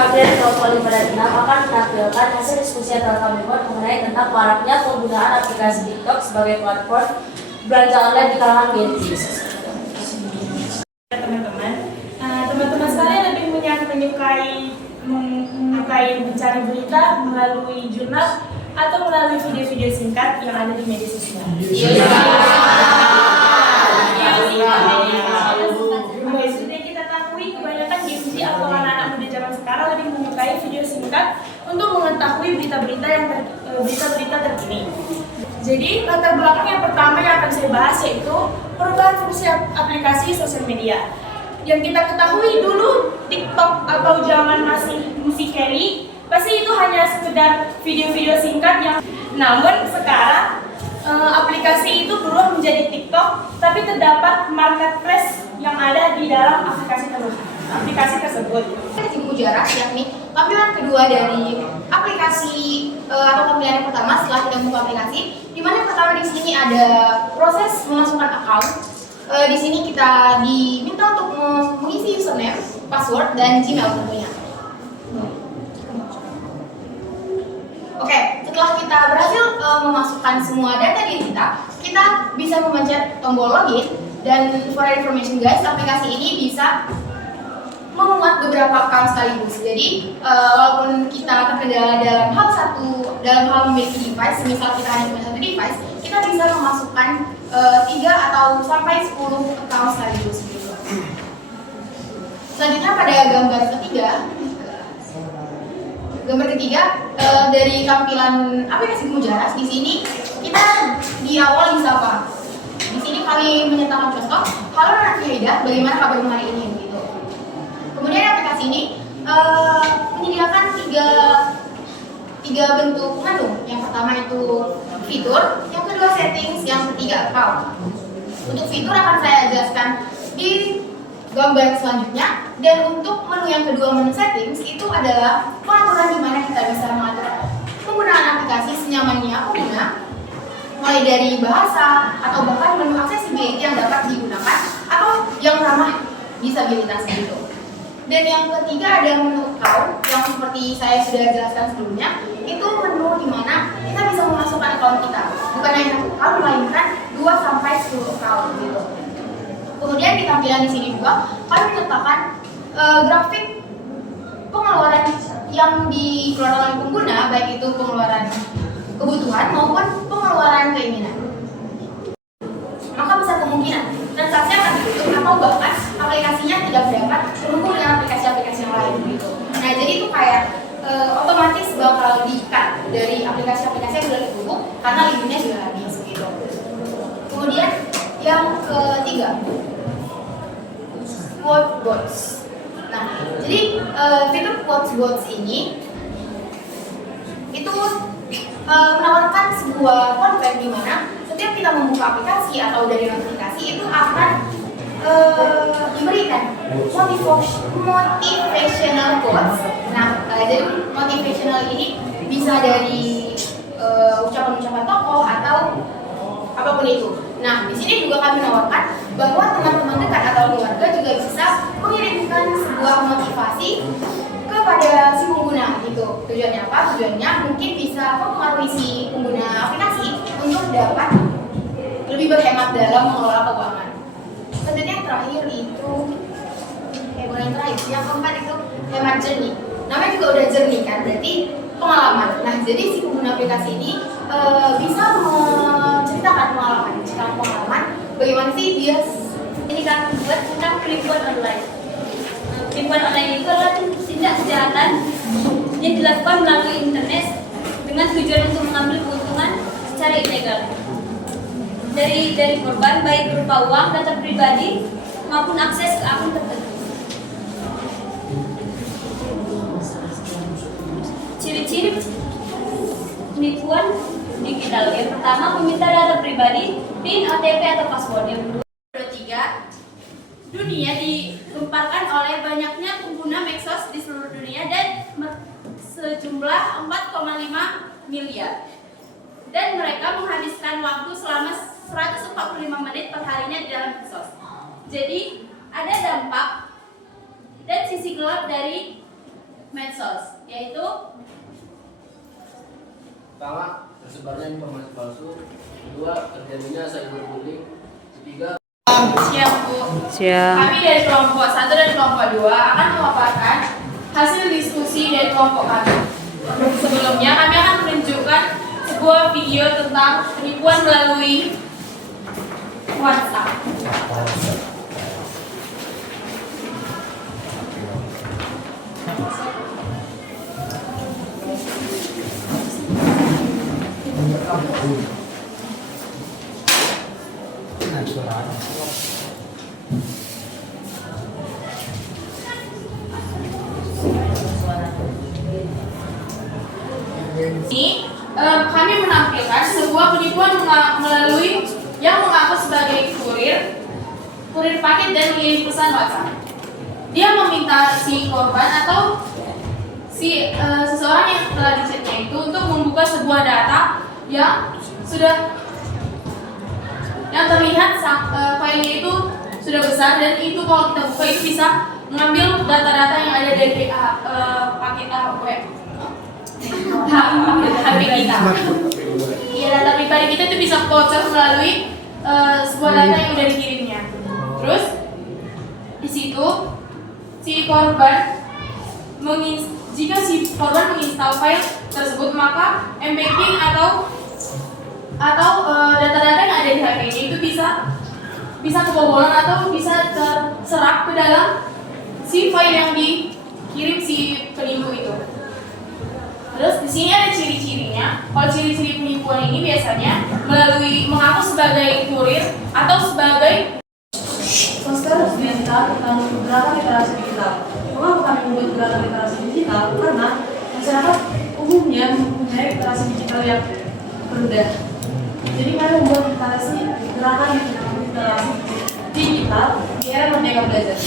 Gabriel Teofoli Pradina akan menampilkan hasil diskusi antara kami mengenai tentang maraknya penggunaan aplikasi TikTok sebagai platform belanja online di kalangan Gen Z. Teman-teman sekalian lebih menyukai mencari berita melalui jurnal atau melalui video-video singkat yang ada di media sosial. Sudah kita ketahui kebanyakan Gen Z atau anak-anak muda zaman sekarang lebih menyukai video singkat untuk mengetahui berita-berita terkini. Jadi latar belakang yang pertama yang akan saya bahas yaitu perubahan fungsi aplikasi sosial media. Yang kita ketahui dulu TikTok atau zaman masih Musical.ly pasti itu hanya sekedar video-video singkat yang namun sekarang aplikasi itu berubah menjadi TikTok, tapi terdapat marketplace yang ada di dalam aplikasi tersebut. Tunggu jarak, yakni tampilan kedua dari aplikasi atau tampilan yang pertama setelah kita buka aplikasi. Di mana pertama di sini ada proses memasukkan account. Di sini kita diminta untuk mengisi username, password, dan Gmail tentunya. Oke, setelah kita berhasil memasukkan semua data diri kita bisa memencet tombol login. Dan for information guys, aplikasi ini bisa memuat beberapa account sekaligus. Jadi walaupun kita terkendala dalam hal memiliki device, misal kita hanya punya satu device, kita bisa memasukkan 3 atau sampai 10 account sekaligus gitu. Selanjutnya pada gambar ketiga dari tampilan aplikasi Mujaras, di sini kita di awal bisa apa? Di sini kami menyertakan contoh, halo Nafidah, bagaimana kabarmu hari ini? Gitu. Kemudian aplikasi ini menyediakan tiga bentuk menu. Yang pertama itu fitur, yang kedua settings, yang ketiga account. Untuk fitur akan saya jelaskan di gambar selanjutnya, dan untuk menu yang kedua, menu settings, itu adalah pengaturan di mana kita bisa mengatur penggunaan aplikasi senyamannya pengguna, mulai dari bahasa atau bahkan menu accessibility yang dapat digunakan atau yang ramah disabilitas gitu. Dan yang ketiga ada menu account yang seperti saya sudah jelaskan sebelumnya, itu menu di mana kita bisa memasukkan account kita, bukan hanya satu account melainkan 2 sampai 10 account gitu. Kemudian di tampilan di sini juga kami menetapkan grafik pengeluaran yang dikeluarkan oleh pengguna, baik itu pengeluaran kebutuhan maupun pengeluaran keinginan. Maka besar kemungkinan transaksi akan ditutup atau bahkan aplikasinya tidak dapat terhubung dengan aplikasi-aplikasi yang lain gitu. Nah, jadi itu kayak otomatis bakal di-cut dari aplikasi-aplikasi yang sudah dihubung karena limitnya sudah habis gitu. Kemudian yang ketiga, quote bots. Nah, jadi fitur quote bots ini itu menawarkan sebuah konten di mana setiap kita membuka aplikasi atau dari notifikasi itu akan diberikan motivational quotes. Nah, jadi motivational ini bisa dari ucapan-ucapan tokoh atau apapun itu. Nah, di sini juga kami menawarkan bahwa teman-teman dekat atau keluarga juga bisa mengirimkan sebuah motivasi kepada si pengguna gitu. Tujuannya apa? Tujuannya mungkin bisa mempengaruhi si pengguna aplikasi untuk dapat lebih berhemat dalam mengelola keuangan. Selanjutnya yang terakhir itu yang keempat itu hemat journey. Namanya juga udah journey kan, berarti pengalaman. Nah, jadi si pengguna aplikasi ini bisa menceritakan pengalaman bagaimana sih dia ini kan buat tentang penipuan online. Penipuan online itu adalah tindak kejahatan yang dilakukan melalui internet dengan tujuan untuk mengambil keuntungan secara ilegal dari korban, baik berupa uang, data pribadi maupun akses ke akun tertentu. Ciri-ciri penipuan digital. Yang pertama, meminta data pribadi, PIN, OTP atau password. Yang kedua, Dunia digemparkan oleh banyaknya pengguna medsos di seluruh dunia dan sejumlah 4,5 miliar. Dan mereka menghabiskan waktu selama 145 menit per harinya di dalam medsos. Jadi ada dampak dan sisi gelap dari medsos, yaitu Pertama, tersebarnya informasi palsu. Kedua, terjadinya cyberbullying. Ketiga, Siap Bu. Siap. Kami dari kelompok 1 dan kelompok 2 akan memaparkan hasil diskusi dari kelompok kami. Sebelumnya kami akan menunjukkan sebuah video tentang penipuan melalui WhatsApp. Ini kami menampilkan sebuah penipuan melalui yang mengaku sebagai kurir paket dan mengirim pesan WhatsApp. Dia meminta si korban atau si seseorang yang telah dichatnya itu untuk membuka sebuah data yang sudah yang terlihat filenya itu sudah besar, dan itu kalau kita buka itu bisa mengambil data-data yang ada dari paket HP kita. Iya, data pribadi kita itu bisa bocor melalui sebuah data yang udah dikirimnya. Terus di situ si korban jika si korban menginstal file tersebut, maka embedding atau data-data yang ada di HP-nya itu bisa kebobolan atau bisa terserap ke dalam si file yang dikirim si penipu itu. Terus di sini ada ciri-cirinya. Kalau ciri-ciri penipuan ini biasanya mengaku sebagai kurir atau sebagai Poster digital tentang gerakan literasi digital. Mengapa kami membuat gerakan literasi digital? Karena masyarakat umumnya mempunyai literasi digital yang rendah. Jadi kami membuat gerakan literasi digital di era Merdeka Belajar.